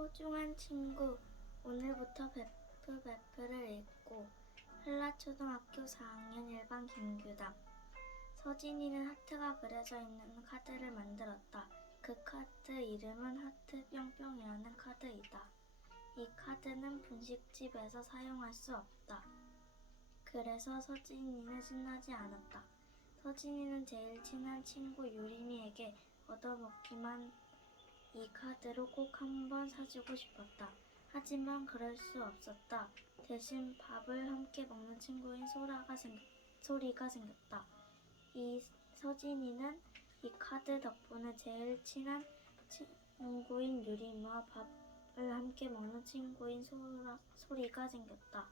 소중한 친구, 오늘부터 베프 베프를 읽고 한라초등학교 4학년 1반 김규담 서진이는 하트가 그려져 있는 카드를 만들었다. 그 카드 이름은 하트 뿅뿅이라는 카드이다. 이 카드는 분식집에서 사용할 수 없다. 그래서 서진이는 신나지 않았다. 서진이는 제일 친한 친구 유림이에게 얻어먹기만 이 카드로 꼭 한번 사주고 싶었다. 하지만 그럴 수 없었다. 대신 밥을 함께 먹는 친구인 소라가 생겼, 소리가 생겼다. 이 서진이는 이 카드 덕분에 제일 친한 친구인 유림과 밥을 함께 먹는 친구인 소라, 소리가 생겼다.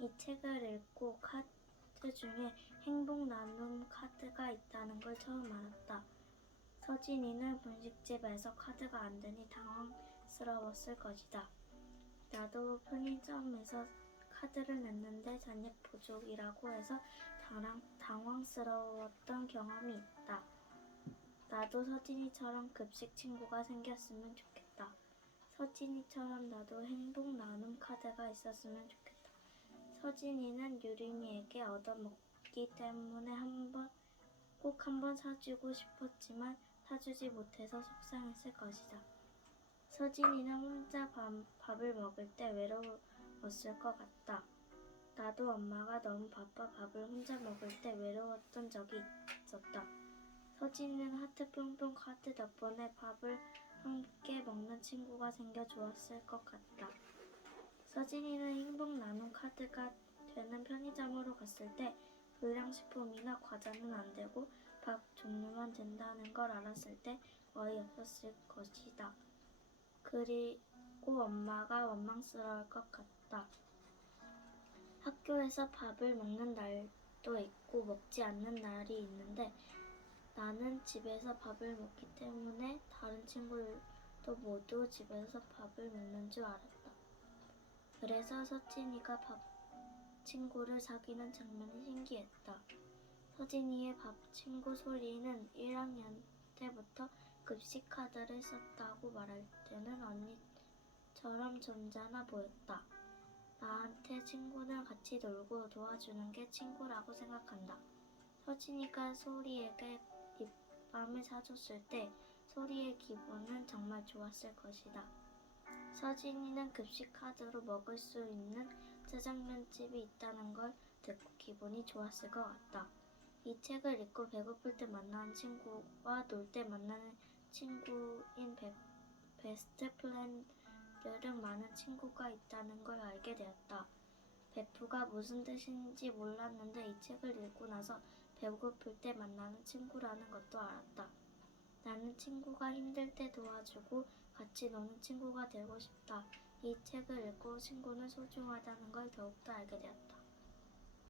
이 책을 읽고 카드 중에 행복 나눔 카드가 있다는 걸 처음 알았다. 서진이는 분식집에서 카드가 안 되니 당황스러웠을 것이다. 나도 편의점에서 카드를 냈는데 잔액 부족이라고 해서 당황, 당황스러웠던 경험이 있다. 나도 서진이처럼 급식 친구가 생겼으면 좋겠다. 서진이처럼 나도 행복 나눔 카드가 있었으면 좋겠다. 서진이는 유림이에게 얻어먹기 때문에 한번 꼭 한번 사주고 싶었지만 사주지 못해서 속상했을 것이다. 서진이는 혼자 밥, 밥을 먹을 때 외로웠을 것 같다. 나도 엄마가 너무 바빠 밥을 혼자 먹을 때 외로웠던 적이 있었다. 서진이는 하트 뿅뿅 카드 덕분에 밥을 함께 먹는 친구가 생겨 좋았을 것 같다. 서진이는 행복 나눔 카드가 되는 편의점으로 갔을 때 불량식품이나 과자는 안 되고 밥 종류만 된다는 걸 알았을 때 어이없었을 것이다. 그리고 엄마가 원망스러울 것 같다. 학교에서 밥을 먹는 날도 있고 먹지 않는 날이 있는데 나는 집에서 밥을 먹기 때문에 다른 친구들도 모두 집에서 밥을 먹는 줄 알았다. 그래서 서진이가 밥 친구를 사귀는 장면이 신기했다. 서진이의 밥 친구 소리는 1학년 때부터 급식 카드를 썼다고 말할 때는 언니처럼 점잖아 보였다. 나한테 친구들 같이 놀고 도와주는 게 친구라고 생각한다. 서진이가 소리에게 립밤을 사줬을 때 소리의 기분은 정말 좋았을 것이다. 서진이는 급식 카드로 먹을 수 있는 짜장면집이 있다는 걸 듣고 기분이 좋았을 것 같다. 이 책을 읽고 배고플 때 만나는 친구와 놀 때 만나는 친구인 베, 베스트 프렌드는 많은 친구가 있다는 걸 알게 되었다. 베프가 무슨 뜻인지 몰랐는데 이 책을 읽고 나서 배고플 때 만나는 친구라는 것도 알았다. 나는 친구가 힘들 때 도와주고 같이 노는 친구가 되고 싶다. 이 책을 읽고 친구는 소중하다는 걸 더욱더 알게 되었다.